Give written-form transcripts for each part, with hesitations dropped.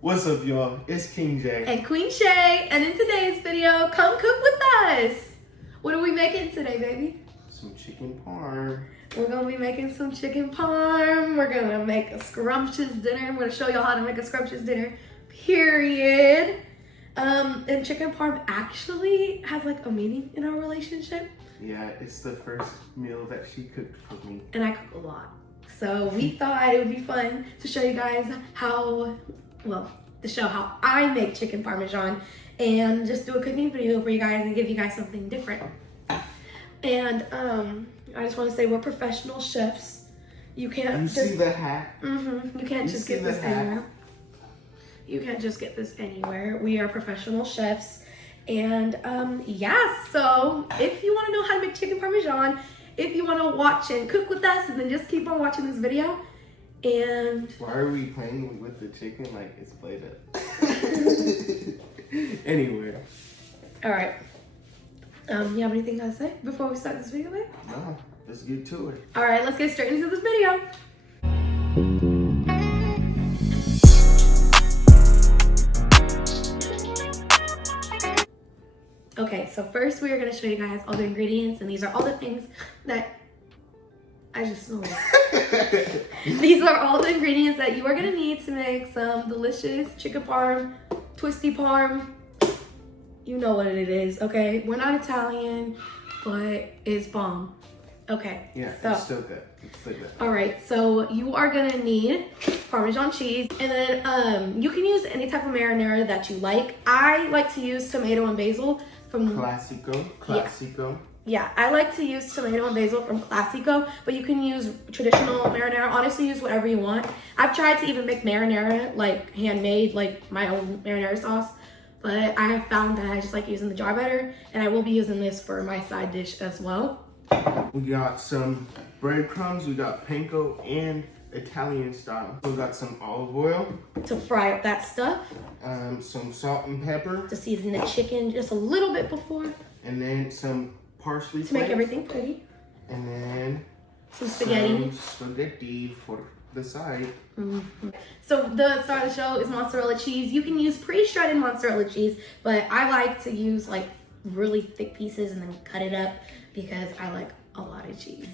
What's up, y'all? It's King J. And Queen Shay. And in today's video, come cook with us. What are we making today, baby? Some chicken parm. We're going to be making some chicken parm. We're going to make a scrumptious dinner. I'm going to show y'all how to make a scrumptious dinner, period. And chicken parm actually has like a meaning in our relationship. Yeah, it's the first meal that she cooked for me. And I cook a lot. So we thought it would be fun to show you guys how I make chicken parmesan and just do a cooking video for you guys and give you guys something different. And I just want to say we're professional chefs. You can't see the hat? You can't just get this anywhere. You can't just get this anywhere. We are professional chefs. And yeah, so if you want to know how to make chicken parmesan, if you want to watch and cook with us, and then just keep on watching this video. And why are we playing with the chicken like it's played up? Anyway. All right. You have anything to say before we start this video, babe? No, let's get to it. All right, let's get straight into this video. Okay, so first we are going to show you guys all the ingredients, and these are all the things that I just smell. These are all the ingredients that you are going to need to make some delicious chicken parm, twisty parm. You know what it is, okay? We're not Italian, but it's bomb. Okay. Yeah, so, it's still good. It's still good. All right, so you are going to need Parmesan cheese, and then you can use any type of marinara that you like. I like to use tomato and basil from Classico. Yeah, I like to use tomato and basil from Classico, but you can use traditional marinara. Honestly, use whatever you want. I've tried to even make marinara, like handmade, like my own marinara sauce, but I have found that I just like using the jar better, and I will be using this for my side dish as well. We got some breadcrumbs, we got panko and Italian style. We got some olive oil. To fry up that stuff. Some salt and pepper. To season the chicken just a little bit before. And then some parsley to make everything pretty. And then some spaghetti. Some spaghetti for the side. So the star of the show is mozzarella cheese. You can use pre-shredded mozzarella cheese, but I like to use like really thick pieces and then cut it up because I like a lot of cheese.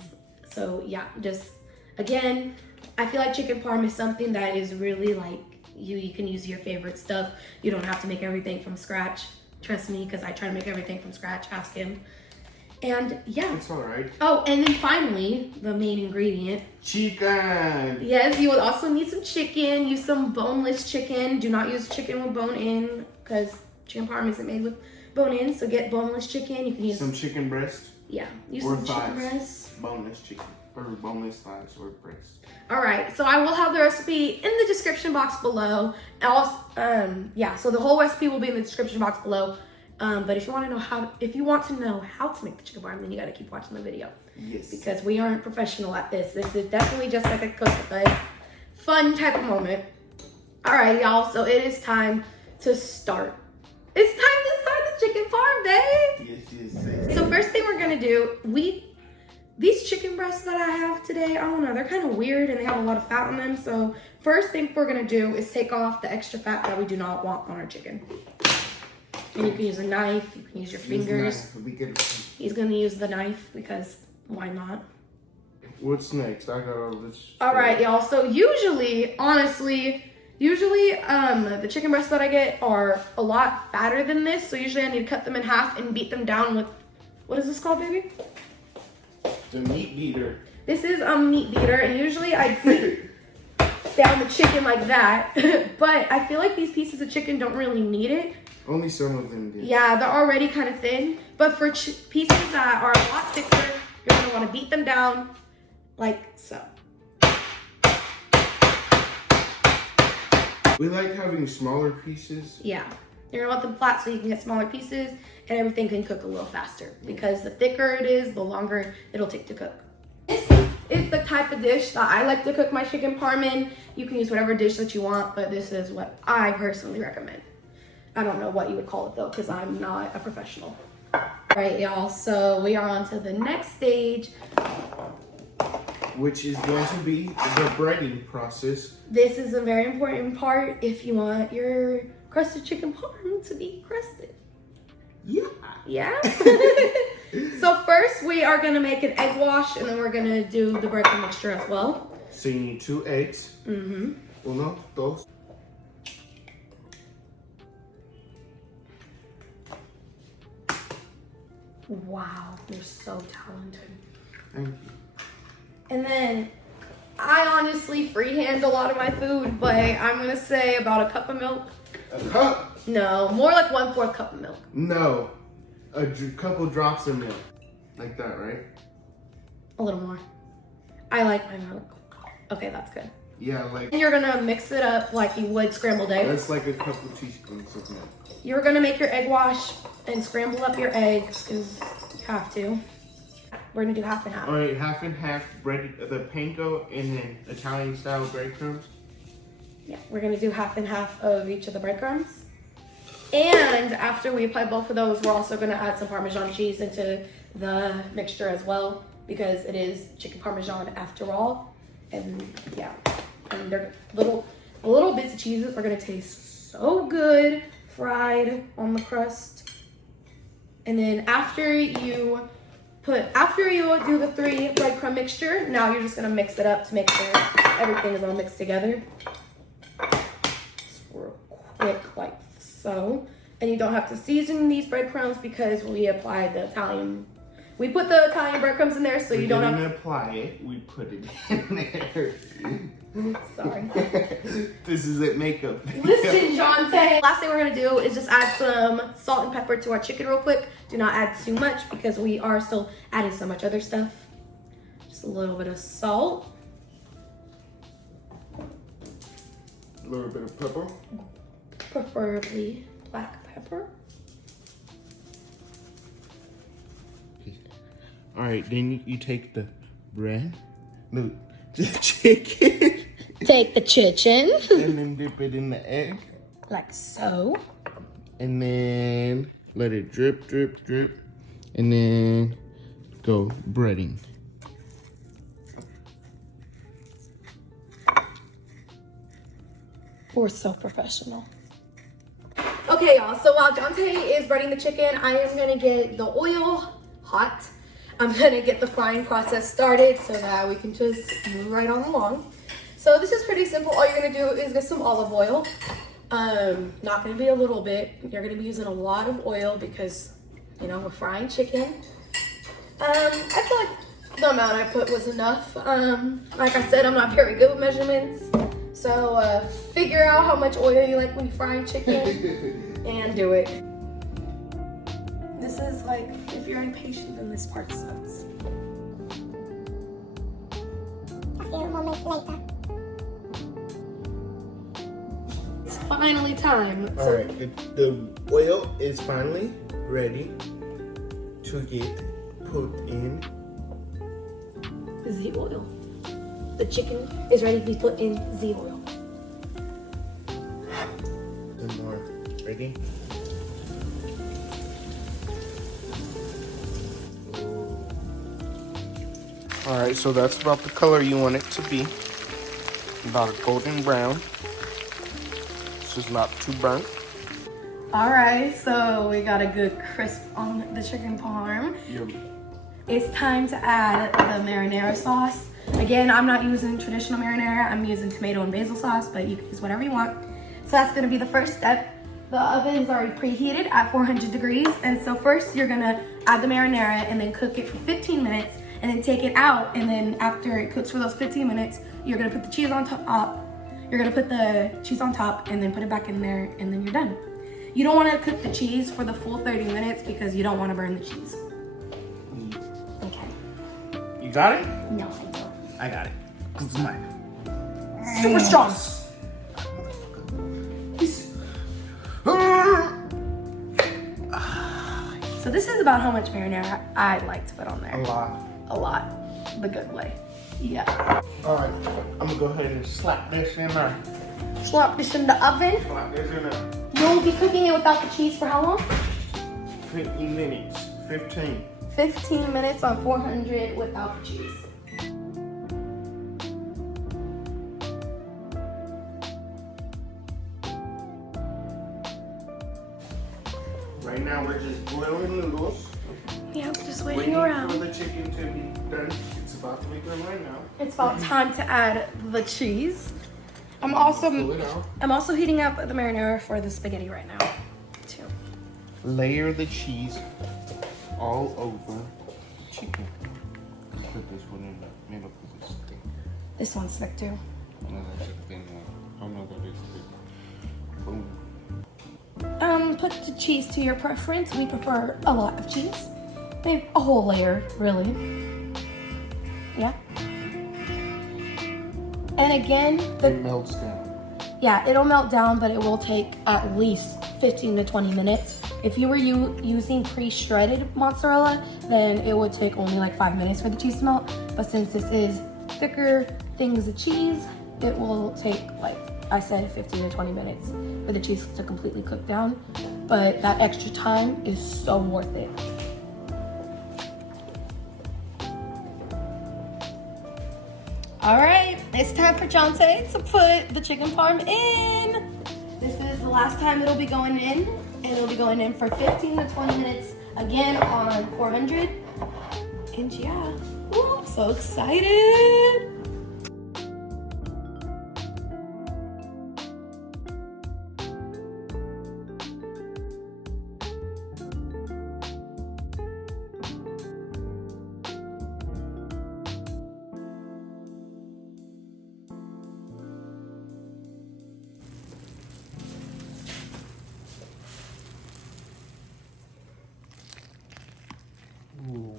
So yeah, just again, I feel like chicken parm is something that is really like you can use your favorite stuff. You don't have to make everything from scratch. Trust me, because I try to make everything from scratch. Ask him. And yeah. It's all right. Oh, and then finally, the main ingredient. Chicken. Yes, you will also need some chicken. Use some boneless chicken. Do not use chicken with bone in because chicken parm isn't made with bone in. So get boneless chicken. You can use some chicken breast. Yeah, use or some thighs. Chicken breast. Boneless chicken. Or boneless thighs or breast. All right, so I will have the recipe in the description box below. Also, yeah, so the whole recipe will be in the description box below. But if you want to know how to make the chicken parm, then you got to keep watching the video. Yes. Because we aren't professional at this. This is definitely just like a cook with us, fun type of moment. All right, y'all. So it is time to start. It's time to start the chicken parm, babe. Yes. So first thing we're gonna do, these chicken breasts that I have today, I don't know, they're kind of weird and they have a lot of fat on them. So first thing we're gonna do is take off the extra fat that we do not want on our chicken. And you can use a knife, you can use your fingers. He's gonna use the knife because why not? What's next? I got all this. All right, y'all. So usually, honestly, the chicken breasts that I get are a lot fatter than this. So usually I need to cut them in half and beat them down with, what is this called, baby? The meat beater. This is a meat beater, and usually I beat down the chicken like that. But I feel like these pieces of chicken don't really need it. Only some of them do. Yeah, they're already kind of thin. But for pieces that are a lot thicker, you're gonna want to beat them down like so. We like having smaller pieces. Yeah, you're gonna want them flat so you can get smaller pieces and everything can cook a little faster because the thicker it is, the longer it'll take to cook. This is the type of dish that I like to cook my chicken parm in. You can use whatever dish that you want, but this is what I personally recommend. I don't know what you would call it though, because I'm not a professional. All right, y'all, so we are on to the next stage. which is going to be the breading process. This is a very important part if you want your crusted chicken parm to be crusted. Yeah. Yeah. So first we are gonna make an egg wash, and then we're gonna do the breadcrumb mixture as well. So you need 2 eggs. Mm-hmm. Uno, dos. Wow, you're so talented. Thank you. And then I honestly freehand a lot of my food, but I'm gonna say about a cup of milk. A cup? No, more like 1/4 cup of milk. No. A couple drops of milk. Like that, right? A little more. I like my milk. Okay, that's good. Yeah, like And you're gonna mix it up like you would scrambled eggs. that's like a couple teaspoons of milk. You're gonna make your egg wash and scramble up your eggs because you have to. We're gonna do half and half. All right, half and half bread, the panko, and then Italian style breadcrumbs. Yeah, we're gonna do half and half of each of the breadcrumbs. And after we apply both of those, we're also gonna add some Parmesan cheese into the mixture as well, because it is chicken Parmesan after all. And yeah, and they're little bits of cheeses are gonna taste so good fried on the crust. And then after you do the 3 breadcrumb mixture, now you're just gonna mix it up to make sure everything is all mixed together. Just real quick, like so. And you don't have to season these breadcrumbs because we applied the Italian. We put the Italian breadcrumbs in there, so you don't have to apply it. We put it in there. Sorry. This is it makeup. Listen, Jonte. Last thing we're gonna do is just add some salt and pepper to our chicken real quick. Do not add too much because we are still adding so much other stuff. Just a little bit of salt. A little bit of pepper. Preferably black pepper. All right, then you take the bread, the chicken, Take the chicken. and then dip it in the egg, Like so. and then let it drip, drip, drip, and then go breading. We're so professional. Okay, y'all, so while Jonte is breading the chicken, I am gonna get the oil hot. I'm gonna get the frying process started so that we can just move right on along. So this is pretty simple. All you're gonna do is get some olive oil. Not gonna be a little bit. You're gonna be using a lot of oil because, you know, we're frying chicken. I feel like the amount I put was enough. Like I said, I'm not very good with measurements. So figure out how much oil you like when you're frying chicken and do it. This is like, if you're impatient, then this part sucks. A few moments later. It's finally time. All right, the oil is finally ready to get put in. The oil. The chicken is ready to be put in the oil. Some more. Ready? All right, so that's about the color you want it to be. About a golden brown. It's just not too burnt. All right, so we got a good crisp on the chicken parm. Yum. It's time to add the marinara sauce. Again, I'm not using traditional marinara. I'm using tomato and basil sauce, but you can use whatever you want. So that's gonna be the first step. The oven is already preheated at 400 degrees. And so first you're gonna add the marinara and then cook it for 15 minutes and then take it out. And then after it cooks for those 15 minutes, you're gonna put the cheese on top. You're gonna put the cheese on top and then put it back in there and then you're done. You don't wanna cook the cheese for the full 30 minutes because you don't wanna burn the cheese. Okay. You got it? No, I don't. I got it. This is mine. Super strong. So this is about how much marinara I like to put on there. A lot. A lot. The good way. Yeah. All right, I'm gonna go ahead and slap this in there. Slap this in the oven. Slap this in there. You'll be cooking it without the cheese for how long? 15 minutes. 15. 15 minutes on 400 without the cheese. Right now we're just boiling noodles. Yeah, just Waiting waiting around. for the chicken to be done. It's about to be done right now. It's about time to add the cheese. I'm Pull it out. also heating up the marinara for the spaghetti right now, too. Layer the cheese all over the chicken. Put this one in the middle of this thing. This one's thick too. No, that's a thin one. Oh no, that is thick. Boom. Put the cheese to your preference. We prefer a lot of cheese. Maybe a whole layer, really. Yeah. And again, It melts down. yeah, it'll melt down, but it will take at least 15 to 20 minutes. If you were using pre-shredded mozzarella, then it would take only like 5 minutes for the cheese to melt. But since this is thicker things of cheese, it will take, like I said, 15 to 20 minutes for the cheese to completely cook down. But that extra time is so worth it. All right, it's time for Jonte to put the chicken parm in. This is the last time it'll be going in, and it'll be going in for 15 to 20 minutes again on 400. And yeah, ooh, I'm so excited. Ooh.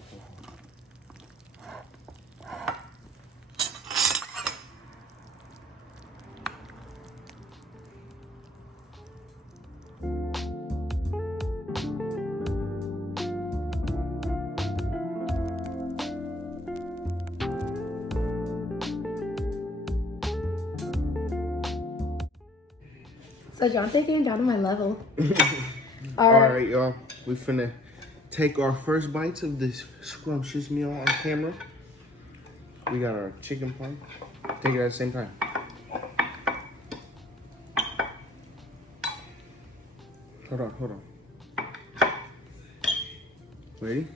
So Jonte came down to my level. All right, y'all. We finna take our first bites of this scrumptious meal on camera. We got our chicken parm. Take it at the same time. Hold on. Ready?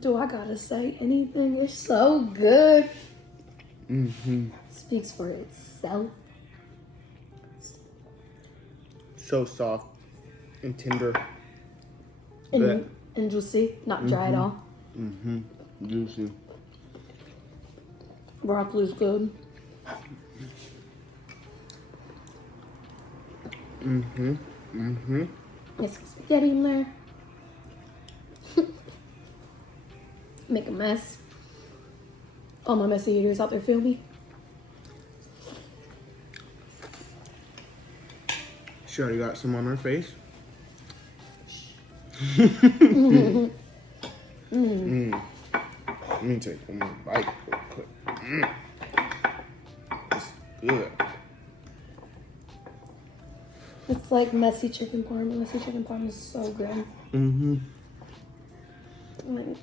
Do I gotta say anything? It's so good. Mm-hmm. Speaks for itself. So soft and tender. And juicy, not dry at all. Mm-hmm. Juicy. Broccoli's good. Mm-hmm. Mm-hmm. Get some spaghetti in there. Make a mess. All my messy eaters out there feel me. She already got some on her face. Let me take one more bite real quick. It's good. It's like messy chicken parm. Messy chicken parm is so good. Mm-hmm. Mm.